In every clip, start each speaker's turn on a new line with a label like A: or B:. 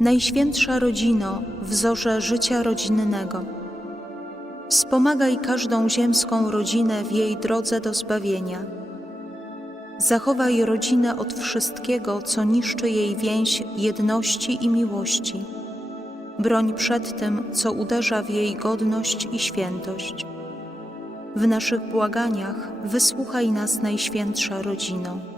A: Najświętsza rodzino, wzorze życia rodzinnego, wspomagaj każdą ziemską rodzinę w jej drodze do zbawienia. Zachowaj rodzinę od wszystkiego, co niszczy jej więź jedności i miłości. Broń przed tym, co uderza w jej godność i świętość. W naszych błaganiach wysłuchaj nas, Najświętsza rodzino.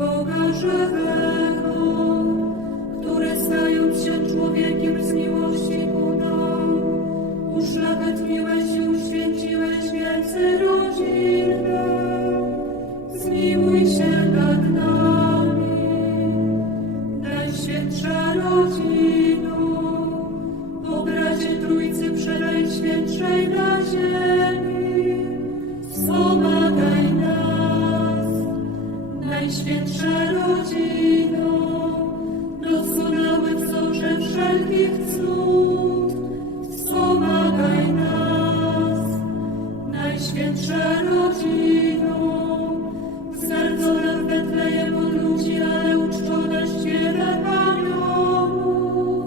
B: Boga żywego, który stając się człowiekiem z miłości ku nam, uszlachetniłeś i uświęciłeś wielce rodzinę. Najświętsza rodzino, Sercona w Betlejem od ludzi, ale uczczona śpiewem aniołów.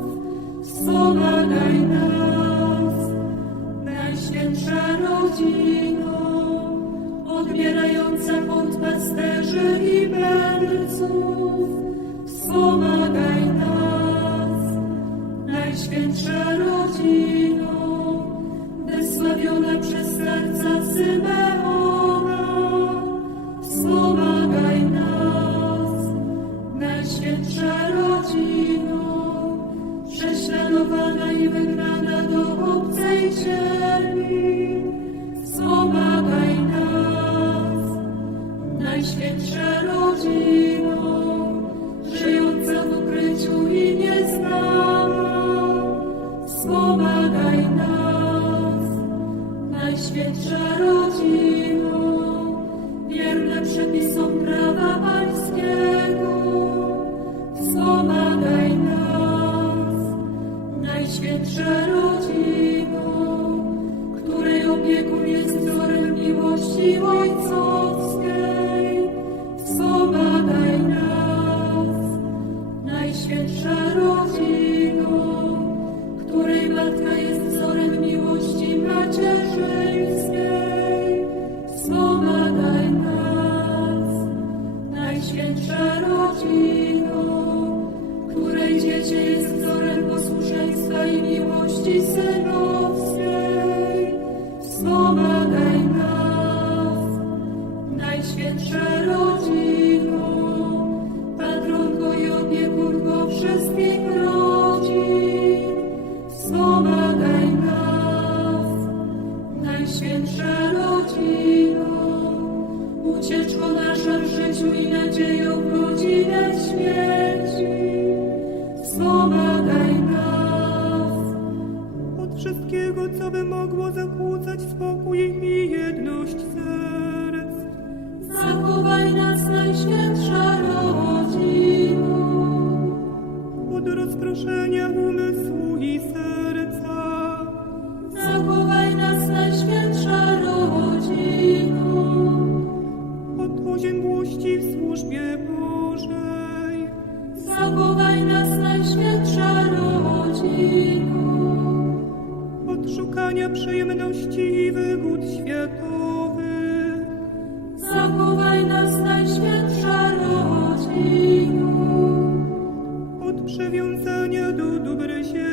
B: Wspomagaj nas, Najświętsza rodzino, odbierająca od pasterzy i mędrców. Wspomagaj nas, Najświętsza rodzino, Najświętsza rodzino, której opiekun jest wzorem miłości ojcowskiej. Wspomagaj nas, Najświętsza rodzino, której matka jest wzorem miłości macierzyńskiej. Wspomagaj nas, Najświętsza rodzino, której dziecię jest wzorem posłuszeństwa i miłości synowskiej. Wspomagaj nas, Najświętsza rodzino, patronko i opiekunko wszystkich rodzin. Wspomagaj nas, Najświętsza rodzino, ucieczko nasza w życiu i nadzieją w godzinę śmierci.
C: przyjemności i wygód światowych.
B: Zachowaj nas, Najświętsza Rodzinu,
C: od
B: przywiązania
C: do dobrej
B: siebie.